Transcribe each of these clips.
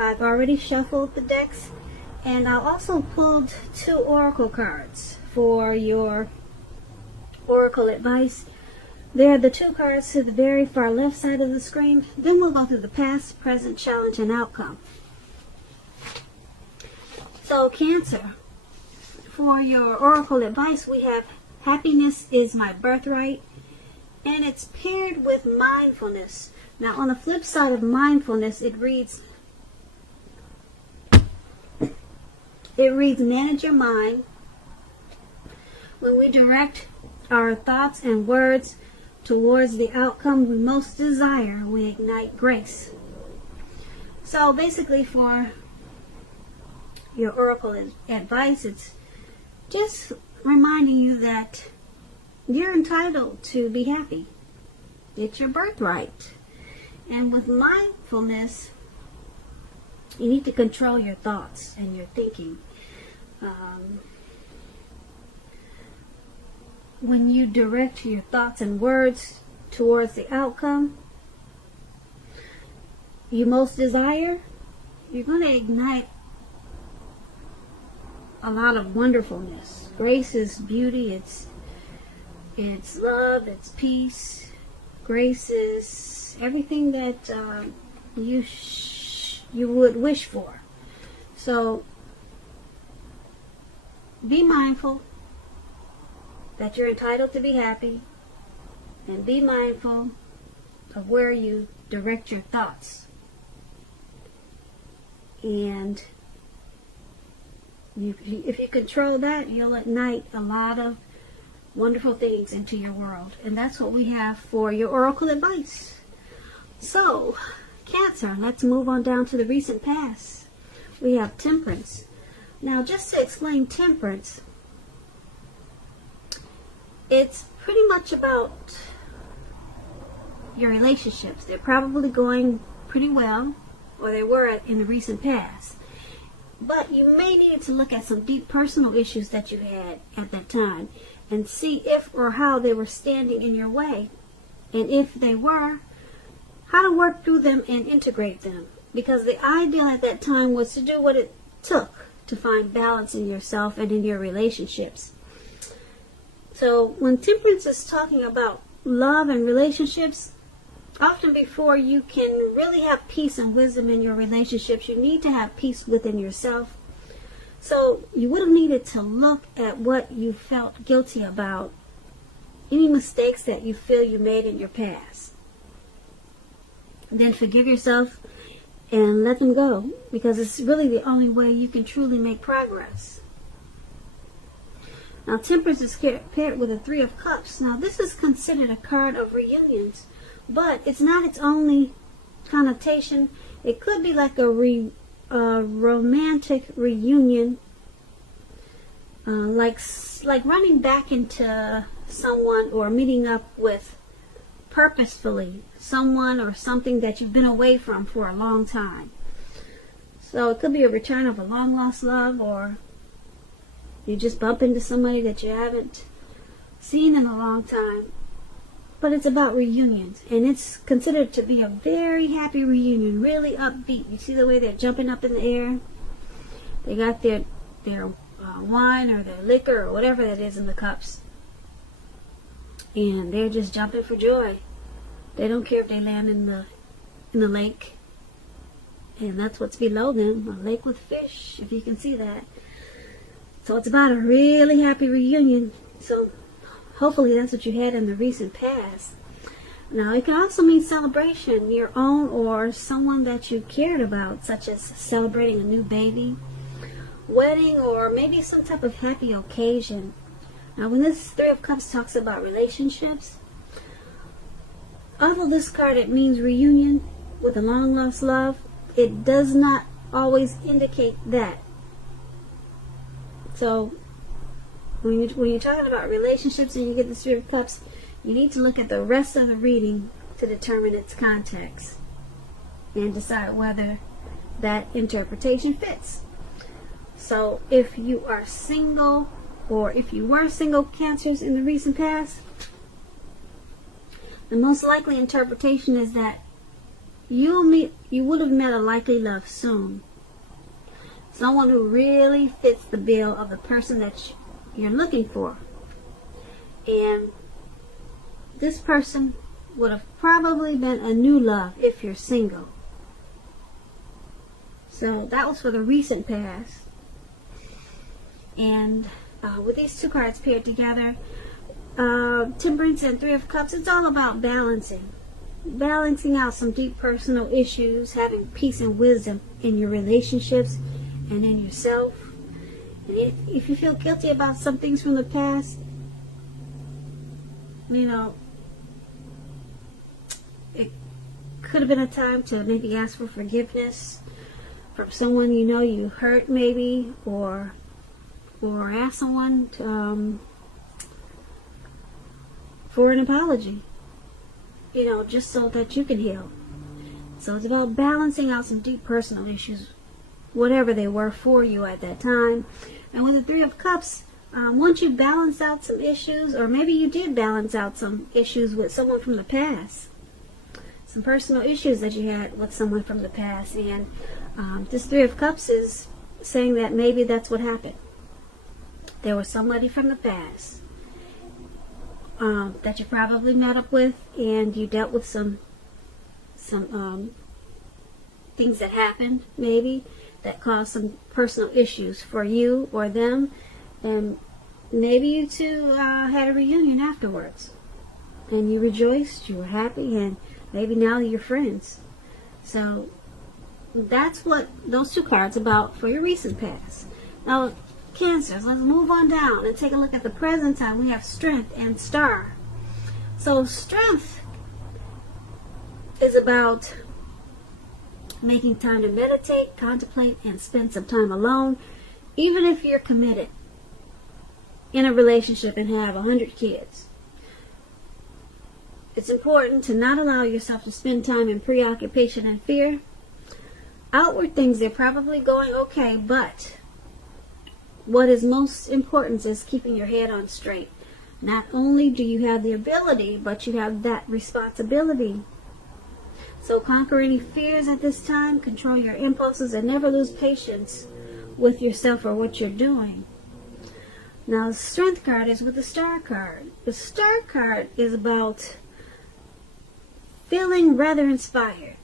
I've already shuffled the decks, and I also pulled 2 oracle cards for your oracle advice. They're the 2 cards to the very far left side of the screen. Then we'll go through the past, present, challenge, and outcome. So Cancer, for your oracle advice, we have happiness is my birthright, and it's paired with mindfulness. Now on the flip side of mindfulness, it reads manage your mind. When we direct our thoughts and words towards the outcome we most desire, we ignite grace. So basically, for your oracle advice, it's just reminding you that you're entitled to be happy. It's your birthright. And with mindfulness, you need to control your thoughts and your thinking. When you direct your thoughts and words towards the outcome you most desire, you're going to ignite a lot of wonderfulness. Grace is beauty, it's love, it's peace. Grace is everything that you would wish for. So be mindful that you're entitled to be happy, and be mindful of where you direct your thoughts. And if you control that, you'll ignite a lot of wonderful things into your world. And that's what we have for your oracle advice. So, Cancer, let's move on down to the recent past. We have Temperance. Now, just to explain Temperance, it's pretty much about your relationships. They're probably going pretty well, or they were in the recent past. But you may need to look at some deep personal issues that you had at that time and see if or how they were standing in your way. And if they were, how to work through them and integrate them. Because the ideal at that time was to do what it took to find balance in yourself and in your relationships. So when Temperance is talking about love and relationships, often before you can really have peace and wisdom in your relationships, you need to have peace within yourself. So you would have needed to look at what you felt guilty about, any mistakes that you feel you made in your past. Then forgive yourself and let them go, because it's really the only way you can truly make progress. Now, Temperance is paired with a 3 of Cups. Now, this is considered a card of reunions, but it's not its only connotation. It could be like a romantic reunion, like running back into someone or meeting up with purposefully someone or something that you've been away from for a long time. So it could be a return of a long lost love, or you just bump into somebody that you haven't seen in a long time. But it's about reunions, and it's considered to be a very happy reunion, really upbeat. You see the way they're jumping up in the air? They got their wine or their liquor or whatever that is in the cups, and they're just jumping for joy. They don't care if they land in the lake, and that's what's below them, a lake with fish, if you can see that. So it's about a really happy reunion. So hopefully that's what you had in the recent past. Now, it can also mean celebration, your own or someone that you cared about, such as celebrating a new baby, wedding, or maybe some type of happy occasion. Now, when this 3 of Cups talks about relationships, although this card, it means reunion with a long lost love, it does not always indicate that. So when you're talking about relationships and you get the 3 of Cups, you need to look at the rest of the reading to determine its context and decide whether that interpretation fits. So if you are single, or if you were single, Cancers, in the recent past, the most likely interpretation is that you would have met a likely love soon. Someone who really fits the bill of the person that you're looking for. And this person would have probably been a new love if you're single. So that was for the recent past. And with these two cards paired together, Temperance and Three of Cups, it's all about balancing out some deep personal issues, having peace and wisdom in your relationships and in yourself. And if you feel guilty about some things from the past, you know, it could have been a time to maybe ask for forgiveness from someone you know you hurt, maybe, or ask someone to, for an apology, you know, just so that you can heal. So it's about balancing out some deep personal issues, whatever they were for you at that time. And with the Three of Cups, once you balance out some issues, or maybe you did balance out some issues with someone from the past, some personal issues that you had with someone from the past, and this Three of Cups is saying that maybe that's what happened. There was somebody from the past that you probably met up with, and you dealt with some things that happened, maybe, that caused some personal issues for you or them, and maybe you two had a reunion afterwards, and you rejoiced, you were happy, and maybe now you're friends. So that's what those two cards about for your recent past. Now, Cancers, let's move on down and take a look at the present time. We have Strength and Star. So Strength is about making time to meditate, contemplate, and spend some time alone. Even if you're committed in a relationship and have 100 kids, it's important to not allow yourself to spend time in preoccupation and fear. Outward things, they're probably going okay, but what is most important is keeping your head on straight. Not only do you have the ability, but you have that responsibility. So conquer any fears at this time, control your impulses, and never lose patience with yourself or what you're doing. Now, the Strength card is with the Star card. The Star card is about feeling rather inspired.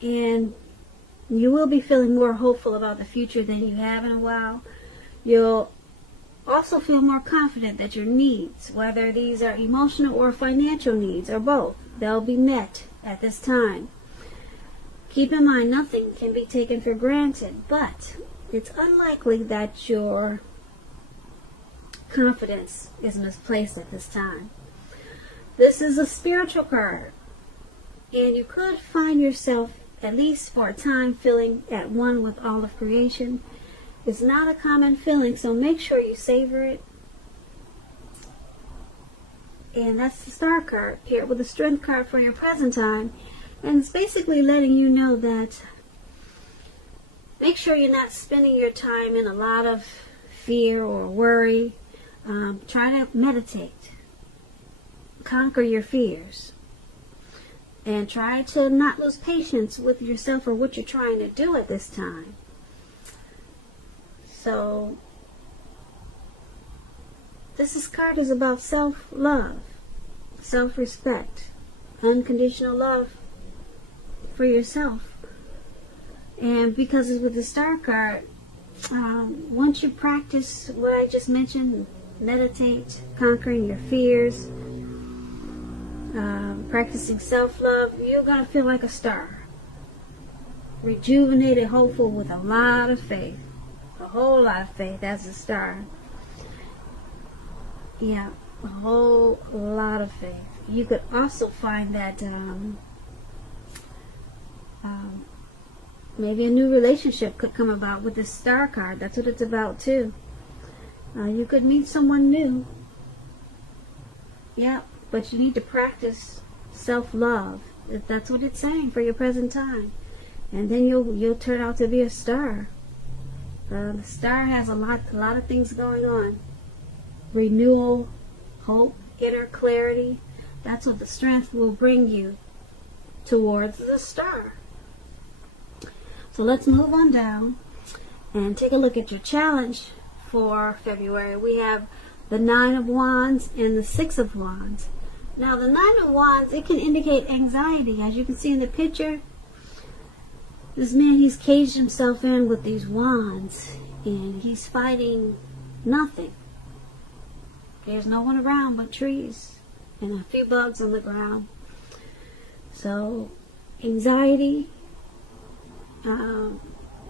And you will be feeling more hopeful about the future than you have in a while. You'll also feel more confident that your needs, whether these are emotional or financial needs or both, they'll be met at this time. Keep in mind, nothing can be taken for granted, but it's unlikely that your confidence is misplaced at this time. This is a spiritual card, and you could find yourself, at least for a time, feeling at one with all of creation. It's not a common feeling, so make sure you savor it. And that's the Star card paired with the Strength card for your present time. And it's basically letting you know that make sure you're not spending your time in a lot of fear or worry. Try to meditate. Conquer your fears. And try to not lose patience with yourself or what you're trying to do at this time. So, this card is about self-love, self-respect, unconditional love for yourself. And because it's with the Star card, once you practice what I just mentioned, meditate, conquering your fears, practicing self-love, you're going to feel like a star. Rejuvenated, hopeful, with a lot of faith. A whole lot of faith as a star. Yeah, a whole lot of faith. You could also find that maybe a new relationship could come about with this Star card. That's what it's about too. You could meet someone new. Yeah, but you need to practice self-love. That's what it's saying for your present time. And then you'll turn out to be a star. The Star has a lot of things going on. Renewal, hope, inner clarity. That's what the Strength will bring you towards the star. So let's move on down and take a look at your challenge for February. We have the Nine of Wands and the Six of Wands. Now the Nine of Wands, it can indicate anxiety. As you can see in the picture, this man, he's caged himself in with these wands and he's fighting nothing. There's no one around but trees and a few bugs on the ground. So anxiety,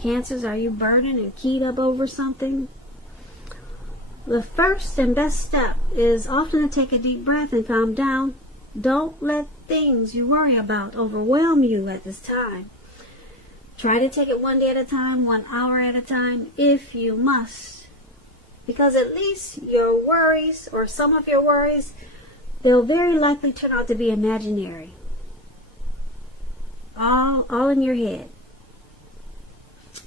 Cancers, are you burdened and keyed up over something? The first and best step is often to take a deep breath and calm down. Don't let things you worry about overwhelm you at this time. Try to take it one day at a time, 1 hour at a time, if you must. Because at least your worries, or some of your worries, they'll very likely turn out to be imaginary. All in your head.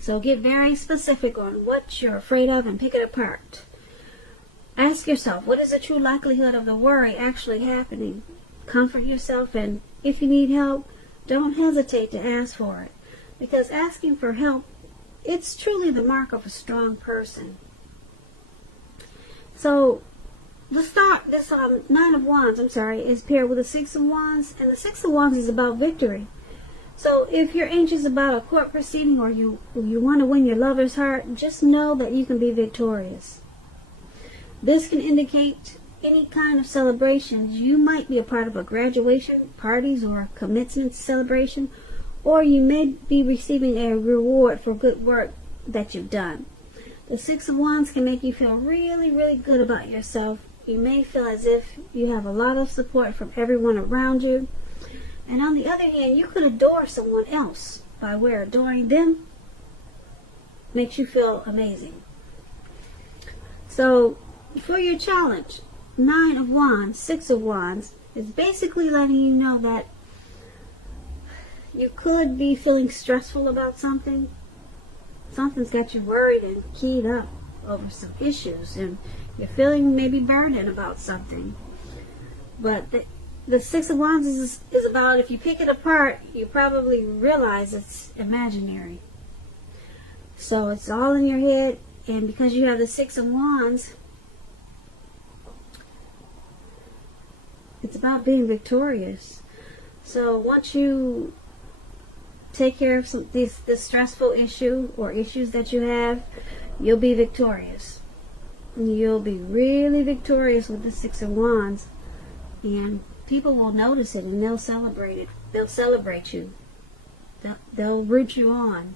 So get very specific on what you're afraid of and pick it apart. Ask yourself, what is the true likelihood of the worry actually happening? Comfort yourself, and if you need help, don't hesitate to ask for it. Because asking for help, it's truly the mark of a strong person. So, this Nine of Wands, is paired with the Six of Wands, and the Six of Wands is about victory. So if you're anxious about a court proceeding or you want to win your lover's heart, just know that you can be victorious. This can indicate any kind of celebrations. You might be a part of a graduation, parties, or a commencement celebration, or you may be receiving a reward for good work that you've done. The Six of Wands can make you feel really, really good about yourself. You may feel as if you have a lot of support from everyone around you. And on the other hand, you could adore someone else by where adoring them makes you feel amazing. So, for your challenge, Nine of Wands, Six of Wands is basically letting you know that you could be feeling stressful about something. Something's got you worried and keyed up over some issues, and you're feeling maybe burdened about something. But the Six of Wands is about, if you pick it apart, you probably realize it's imaginary. So it's all in your head, and because you have the Six of Wands, it's about being victorious. So once you take care of this stressful issue or issues that you have, you'll be victorious. You'll be really victorious with the Six of Wands, and people will notice it and they'll celebrate it. They'll celebrate you. They'll root you on,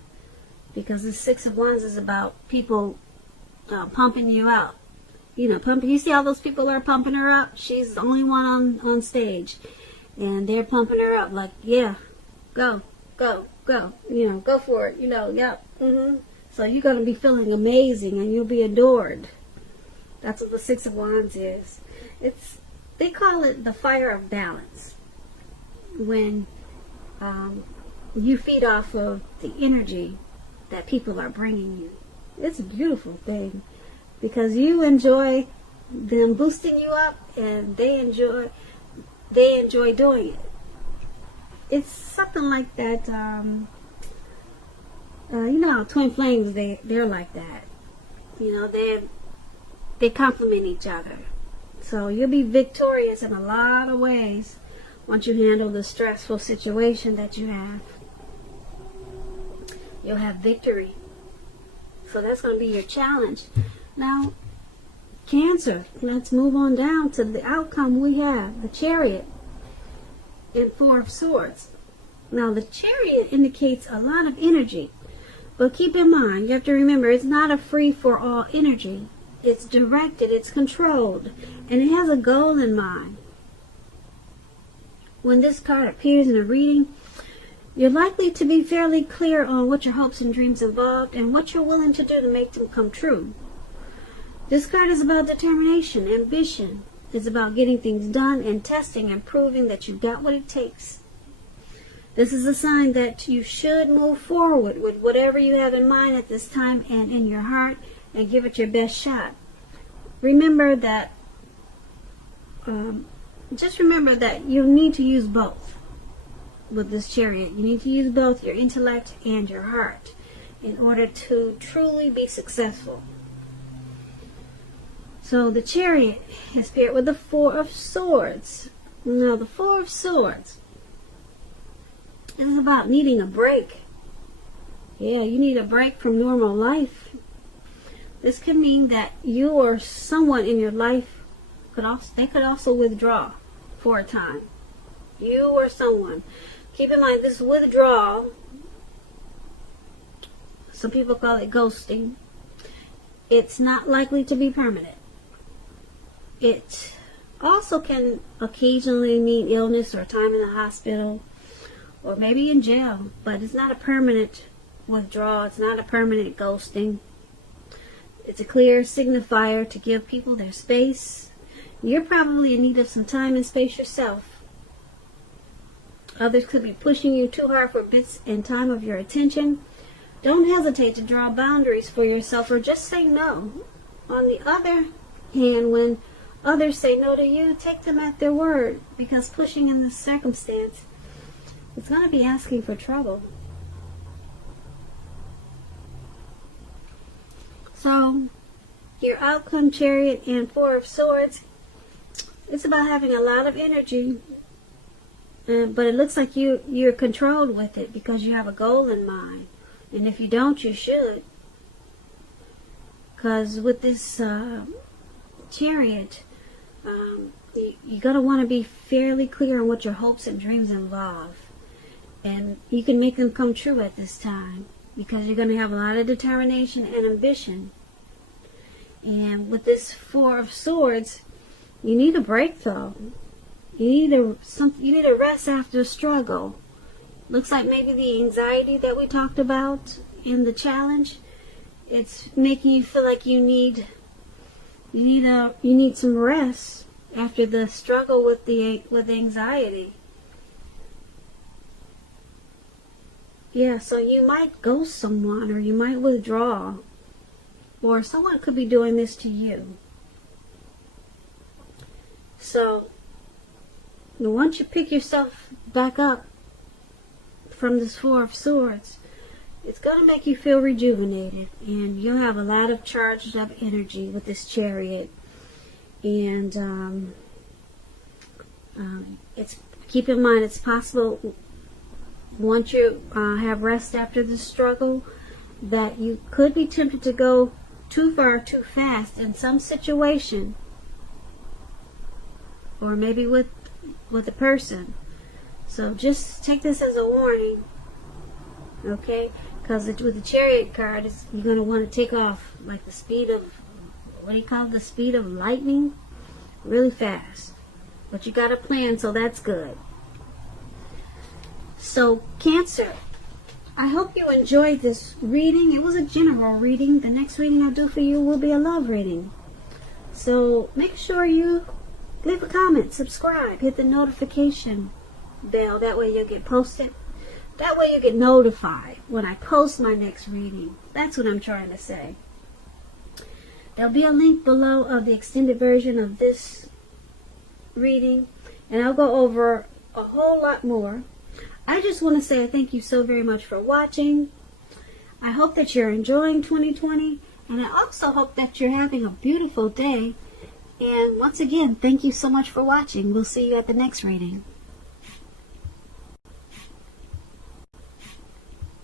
because the Six of Wands is about people pumping you out. Pumping. You see how those people are pumping her up? She's the only one on stage, and they're pumping her up like, yeah, go, go, go. Go for it. Yep. So you're gonna be feeling amazing, and you'll be adored. That's what the Six of Wands is. They call it the fire of balance. When you feed off of the energy that people are bringing you. It's a beautiful thing, because you enjoy them boosting you up, and they enjoy doing it. It's something like that. How twin flames, they're like that. They complement each other. So you'll be victorious in a lot of ways once you handle the stressful situation that you have. You'll have victory. So that's going to be your challenge. Now, Cancer, let's move on down to the outcome we have. The Chariot and Four of Swords. Now, the Chariot indicates a lot of energy. But keep in mind, you have to remember, it's not a free-for-all energy. It's directed, it's controlled, and it has a goal in mind. When this card appears in a reading, you're likely to be fairly clear on what your hopes and dreams involved and what you're willing to do to make them come true. This card is about determination, ambition. It's about getting things done and testing and proving that you've got what it takes. This is a sign that you should move forward with whatever you have in mind at this time and in your heart, and give it your best shot. Remember that, just remember that you need to use both. with this chariot. You need to use both your intellect and your heart in order to truly be successful. So the chariot is paired with the Four of Swords. Now the Four of Swords is about needing a break. Yeah, you need a break from normal life. This could mean that you or someone in your life could also withdraw for a time. You or someone. Keep in mind, this withdrawal, some people call it ghosting, it's not likely to be permanent. It also can occasionally mean illness or time in the hospital or maybe in jail, but it's not a permanent withdrawal. It's not a permanent ghosting. It's a clear signifier to give people their space. You're probably in need of some time and space yourself. Others could be pushing you too hard for bits and time of your attention. Don't hesitate to draw boundaries for yourself or just say no. On the other hand, when others say no to you, take them at their word, because pushing in this circumstance, it's going to be asking for trouble. So, your outcome, Chariot and Four of Swords, it's about having a lot of energy, but it looks like you're controlled with it because you have a goal in mind. And if you don't, you should. Because with this Chariot, you're going to want to be fairly clear on what your hopes and dreams involve. And you can make them come true at this time, because you're going to have a lot of determination and ambition. And with this Four of Swords, you need a break though. You need a rest after a struggle. Looks like maybe the anxiety that we talked about in the challenge, it's making you feel like you need some rest after the struggle with anxiety. Yeah, so you might ghost someone, or you might withdraw, or someone could be doing this to you. So once you pick yourself back up from this Four of Swords, it's going to make you feel rejuvenated, and you'll have a lot of charged up energy with this Chariot. And keep in mind, it's possible once you have rest after the struggle that you could be tempted to go too far too fast in some situation, or maybe with a person. So just take this as a warning, okay? Because with the Chariot card, you're going to want to take off like the speed of, what do you call it? The speed of lightning, really fast. But you got a plan, so that's good. So Cancer, I hope you enjoyed this reading. It was a general reading. The next reading I'll do for you will be a love reading. So make sure you leave a comment, subscribe, hit the notification bell. That way you'll get posted. That way you get notified when I post my next reading. That's what I'm trying to say. There'll be a link below of the extended version of this reading, and I'll go over a whole lot more. I just want to say thank you so very much for watching. I hope that you're enjoying 2020, and I also hope that you're having a beautiful day. And once again, thank you so much for watching. We'll see you at the next reading.